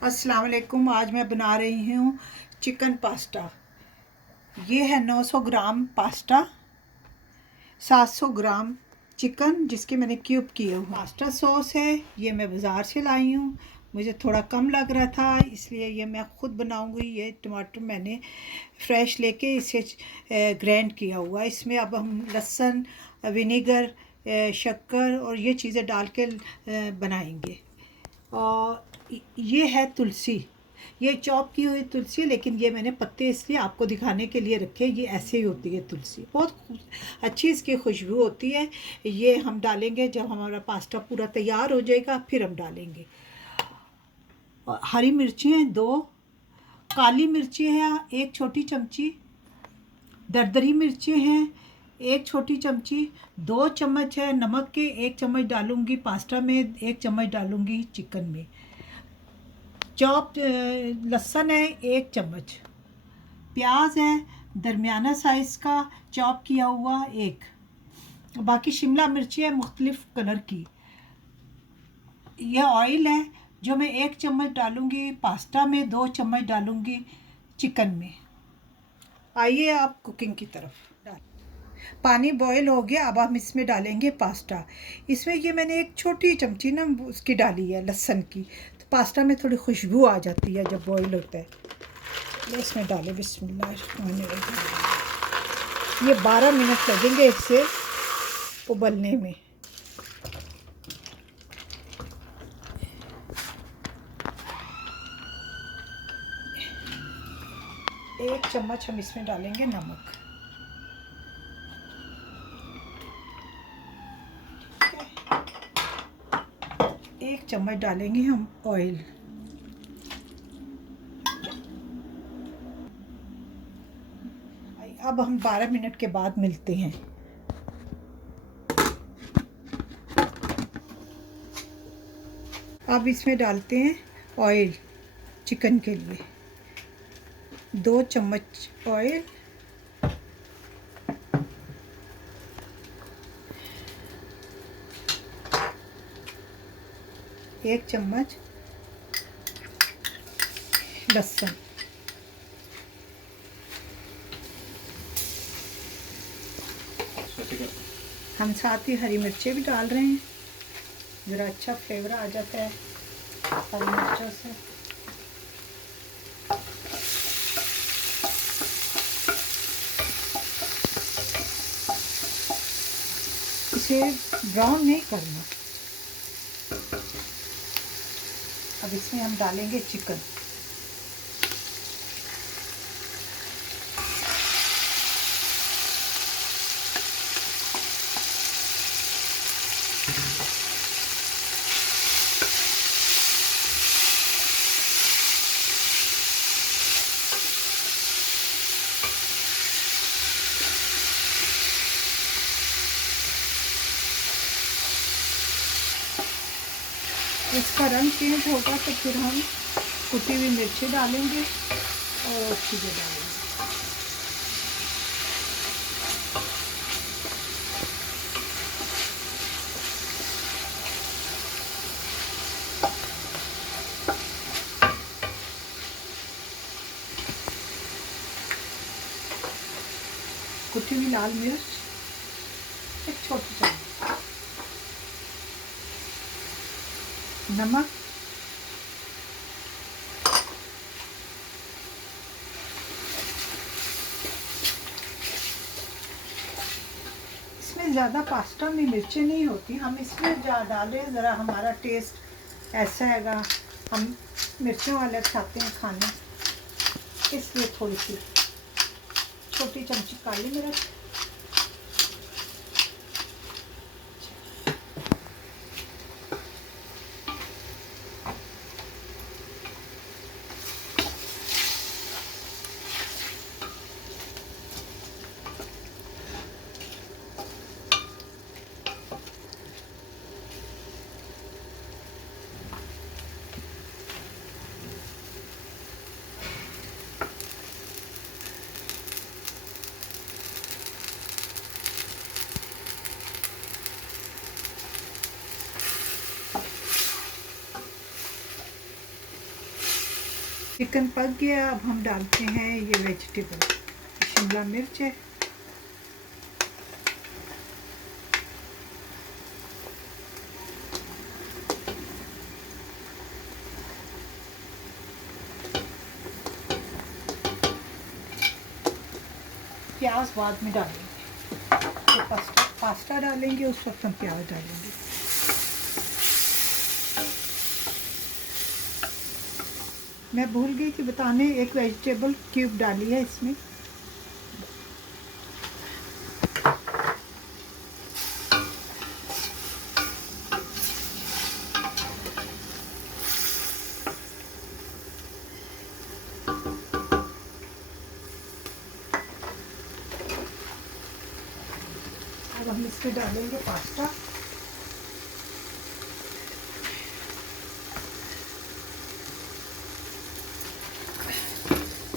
अस्सलाम वालेकुम। आज मैं बना रही हूँ चिकन पास्ता। ये है 900 ग्राम पास्ता, 700 ग्राम चिकन जिसके मैंने क्यूब किए हुए। पास्ता सॉस है, ये मैं बाज़ार से लाई हूँ। मुझे थोड़ा कम लग रहा था, इसलिए ये मैं ख़ुद बनाऊँगी। ये टमाटर मैंने फ्रेश लेके इसे ग्राइंड किया हुआ। इसमें अब हम लहसुन, विनेगर, शक्कर और ये चीज़ें डाल के बनाएंगे। और ये है तुलसी, ये चॉप की हुई तुलसी, लेकिन ये मैंने पत्ते इसलिए आपको दिखाने के लिए रखे। ये ऐसे ही होती है तुलसी, बहुत अच्छी इसकी खुशबू होती है। ये हम डालेंगे जब हमारा पास्ता पूरा तैयार हो जाएगा, फिर हम डालेंगे। और हरी मिर्ची हैं 2, काली मिर्ची है 1 छोटी चमची, दरदरी मिर्ची हैं 1 छोटी चमची, 2 चम्मच है नमक के, 1 चम्मच डालूंगी पास्ता में, 1 चम्मच डालूंगी चिकन में। चॉप लहसुन है 1 चम्मच, प्याज है दरमियाना साइज़ का चॉप किया हुआ 1, बाकी शिमला मिर्ची है मुख्तलिफ कलर की। यह ऑयल है जो मैं 1 चम्मच डालूंगी पास्ता में, 2 चम्मच डालूंगी चिकन में। आइए आप कुकिंग की तरफ। पानी बॉईल हो गया, अब हम इसमें डालेंगे पास्ता। इसमें ये मैंने 1 छोटी चमची ना उसकी डाली है लहसुन की, तो पास्ता में थोड़ी खुशबू आ जाती है जब बॉईल होता है। इसमें डालें बिस्मिल्लाह। ये 12 मिनट लगेंगे इसे उबलने में। एक चम्मच हम इसमें डालेंगे नमक। 1 चम्मच डालेंगे हम ऑयल। अब हम 12 मिनट के बाद मिलते हैं। अब इसमें डालते हैं ऑयल चिकन के लिए, 2 चम्मच ऑयल। एक चम्मच लहसुन, हम साथ ही हरी मिर्चें भी डाल रहे हैं, ज़रा अच्छा फ्लेवर आ जाता है हरी मिर्चों से। इसे ब्राउन नहीं करना। अब इसमें हम डालेंगे चिकन। इसका रंग चेंज होगा तो फिर हम कुटी हुई मिर्ची डालेंगे और चीज़ें डालेंगे। कुटी हुई लाल मिर्च 1 छोटी चम्मच, नमक, इसमें ज़्यादा पास्ता में मिर्चें नहीं होती, हम इसमें डालें ज़रा हमारा टेस्ट ऐसा हैगा, हम मिर्चों वाले खाते हैं खाने, इसलिए थोड़ी सी छोटी चमची काली मिर्च। चिकन पक गया। अब हम डालते हैं ये वेजिटेबल, शिमला मिर्च है, प्याज बाद में डालेंगे, तो पास्ता डालेंगे उस वक्त हम प्याज डालेंगे। मैं भूल गई थी बताने, एक वेजिटेबल क्यूब डाली है इसमें। अब हम इसमें डालेंगे पास्ता।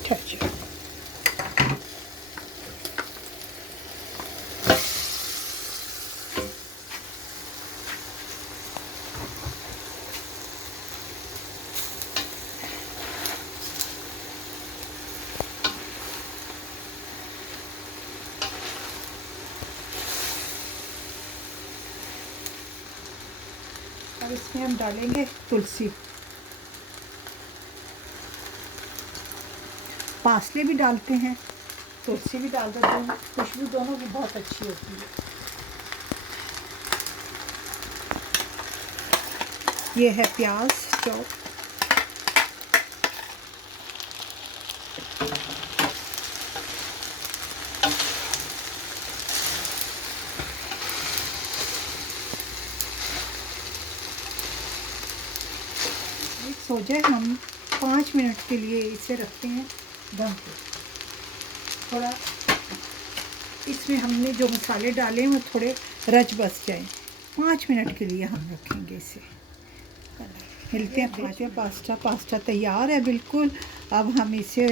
अच्छा, अब इसमें हम डालेंगे तुलसी, पासले भी डालते हैं, तुलसी भी डाल देते हैं, खुशबू दोनों की बहुत अच्छी होती है। ये है प्याज चॉप, सो जाए हम 5 मिनट के लिए इसे रखते हैं दम पे। थोड़ा इसमें हमने जो मसाले डाले हैं वो थोड़े रच बस जाएं, 5 मिनट के लिए हम रखेंगे इसे। मिलते हैं पास्ता तैयार है बिल्कुल। अब हम इसे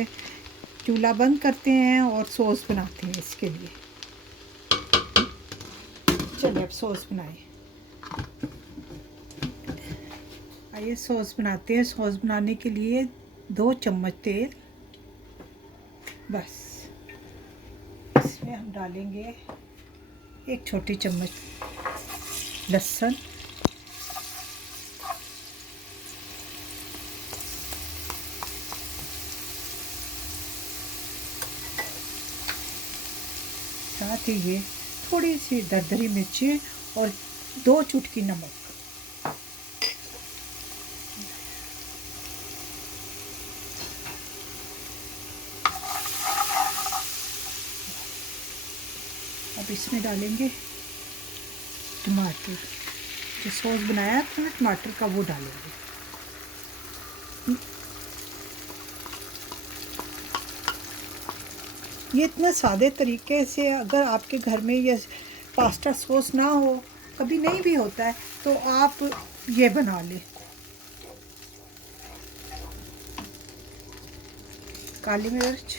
चूल्हा बंद करते हैं और सॉस बनाते हैं इसके लिए। चलिए अब सॉस बनाएं। आइए सॉस बनाते हैं। सॉस बनाने के लिए 2 चम्मच तेल, बस इसमें हम डालेंगे 1 छोटी चम्मच लहसुन, साथ ही ये थोड़ी सी दरदरी मिर्ची और 2 चुटकी नमक। अब इसमें डालेंगे टमाटर, जो सॉस बनाया था टमाटर का वो डालेंगे। ये इतने सादे तरीके से, अगर आपके घर में ये पास्ता सॉस ना हो, कभी नहीं भी होता है, तो आप ये बना लें। काली मिर्च,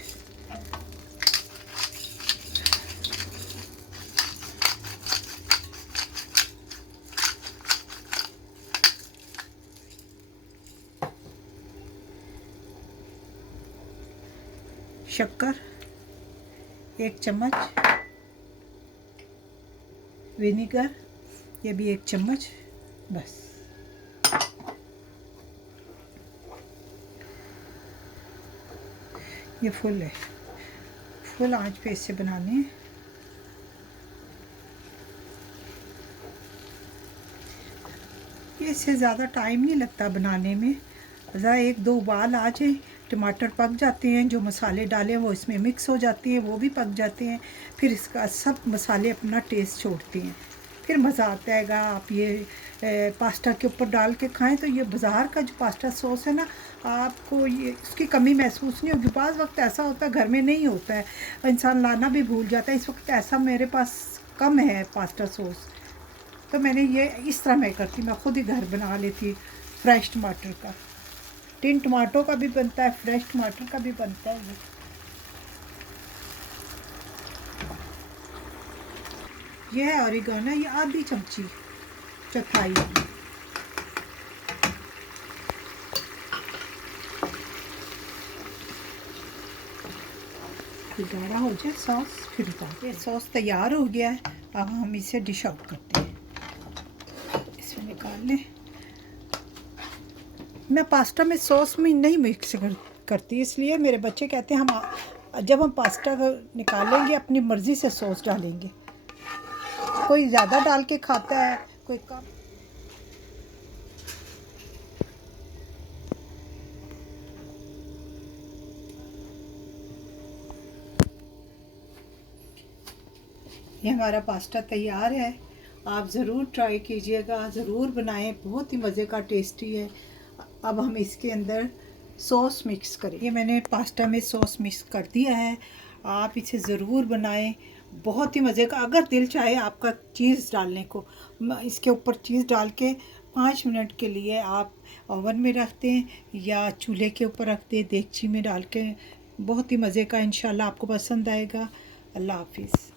शक्कर 1 चम्मच, विनेगर ये भी 1 चम्मच, बस। ये फुल है, फुल आंच पे इसे बनाने हैं। ये इससे ज़्यादा टाइम नहीं लगता बनाने में, ज़रा 1-2 उबाल आ जाए, टमाटर पक जाते हैं, जो मसाले डाले वो इसमें मिक्स हो जाते हैं, वो भी पक जाते हैं, फिर इसका सब मसाले अपना टेस्ट छोड़ते हैं, फिर मज़ा आता है। आप ये पास्ता के ऊपर डाल के खाएं तो ये बाज़ार का जो पास्ता सॉस है ना, आपको ये उसकी कमी महसूस नहीं होगी। बाज़ वक्त ऐसा होता है घर में नहीं होता है, इंसान लाना भी भूल जाता है। इस वक्त ऐसा मेरे पास कम है पास्ता सॉस, तो मैंने ये इस तरह मैं करती, मैं ख़ुद ही घर बना लेती। फ्रेश टमाटर का, टिन टमाटो का भी बनता है, फ्रेश टमाटर का भी बनता है। ये है ऑरिगेनो, ये आधी चमची, चौथाई। फिर गाढ़ा हो जाए सॉस, फिर उतार। ये सॉस तैयार हो गया है। अब हम इसे डिश आउट करते हैं। इसमें निकाल लें। मैं पास्ता में सॉस में नहीं मिक्स करती, इसलिए मेरे बच्चे कहते हैं हम जब हम पास्ता निकालेंगे अपनी मर्ज़ी से सॉस डालेंगे। कोई ज़्यादा डाल के खाता है, कोई कम। ये हमारा पास्ता तैयार है। आप ज़रूर ट्राई कीजिएगा, ज़रूर बनाएं, बहुत ही मज़े का टेस्टी है। अब हम इसके अंदर सॉस मिक्स करें। ये मैंने पास्ता में सॉस मिक्स कर दिया है। आप इसे ज़रूर बनाएं, बहुत ही मज़े का। अगर दिल चाहे आपका चीज़ डालने को, इसके ऊपर चीज़ डाल के 5 मिनट के लिए आप ओवन में रख दें या चूल्हे के ऊपर रख दें, देगची में डाल के। बहुत ही मज़े का, इंशाल्लाह आपको पसंद आएगा। अल्लाह हाफिज़।